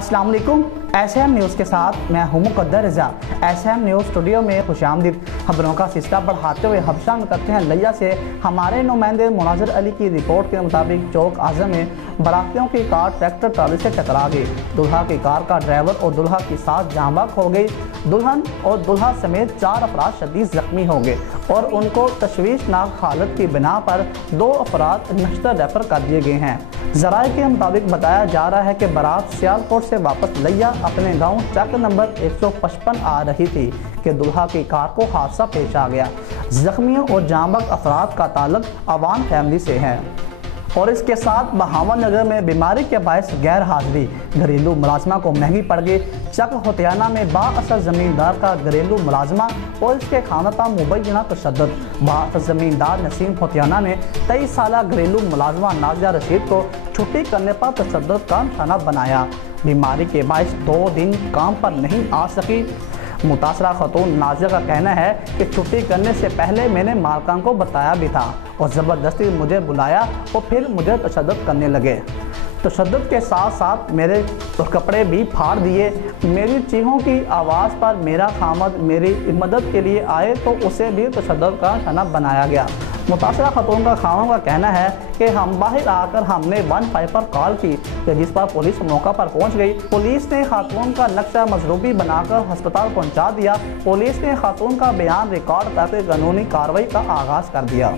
अस्सलाम वालेकुम। SM news के साथ मैं हूं मुक़द्दर रज़ा। SM न्यूज़ स्टूडियो में खुशामदीद। खबरों का सिलसिला बढ़ाते हुए हम शामिल करते हैं लिया से। हमारे नुमाइंदे मुनाज़िर अली की रिपोर्ट के मुताबिक चौक आज़म में बारातियों की कार ट्रैक्टर ट्राली से टकरा गई। दुल्हा की कार का ड्राइवर और दुल्हा की साथ जाँ बहक हो गई। दुल्हन और दुल्हा समेत 4 अफराद शदीद जख्मी हो गए और उनको तशवीशनाक हालत की बिना पर 2 अफराद नश्तर रेफर कर दिए गए हैं। ज़राए के मुताबिक बताया जा रहा है कि बारात सियालकोट से वापस लिया अपने गांव चक नंबर 155 आ रही थी कि दुल्हा की कार को हादसा पेश आ गया। जख्मियों और जांबक अफराद का ताल्लुक अवान फैमिली से है। और इसके साथ बहावन नगर में बीमारी के बायस गैर हाजिरी घरेलू मुलाजमा को महंगी पड़ गई। चक होतियाना में बाअसर ज़मींदार का घरेलू मुलाजमा और इसके खानता मुबैना तशद्दुद। बाअसर ज़मींदार नसीम होतियाना ने 23 साला घरेलू मुलाजमा नाजिया रशीद को छुट्टी करने पर तशद्दुद का निशाना बनाया। बीमारी के बायस 2 दिन काम पर नहीं आ सकी। मुतासरा खतून नाजिया का कहना है कि छुट्टी करने से पहले मैंने मालकान को बताया भी था और ज़बरदस्ती मुझे बुलाया और फिर मुझे तशद्दुद करने लगे। तशद्दुद के साथ साथ मेरे कपड़े भी फाड़ दिए। मेरी चीखों की आवाज़ पर मेरा खामद मेरी मदद के लिए आए तो उसे भी तशद्दुद का निशाना बनाया गया। मुतासरा खतून का खामद का कहना है कि हम बाहर आकर हमने 15 पर कॉल की जिस पर पुलिस मौका पर पहुंच गई। पुलिस ने खातून का नक्शा मजरूबी बनाकर अस्पताल पहुंचा दिया। पुलिस ने खातून का बयान रिकॉर्ड करके कानूनी कार्रवाई का आगाज़ कर दिया।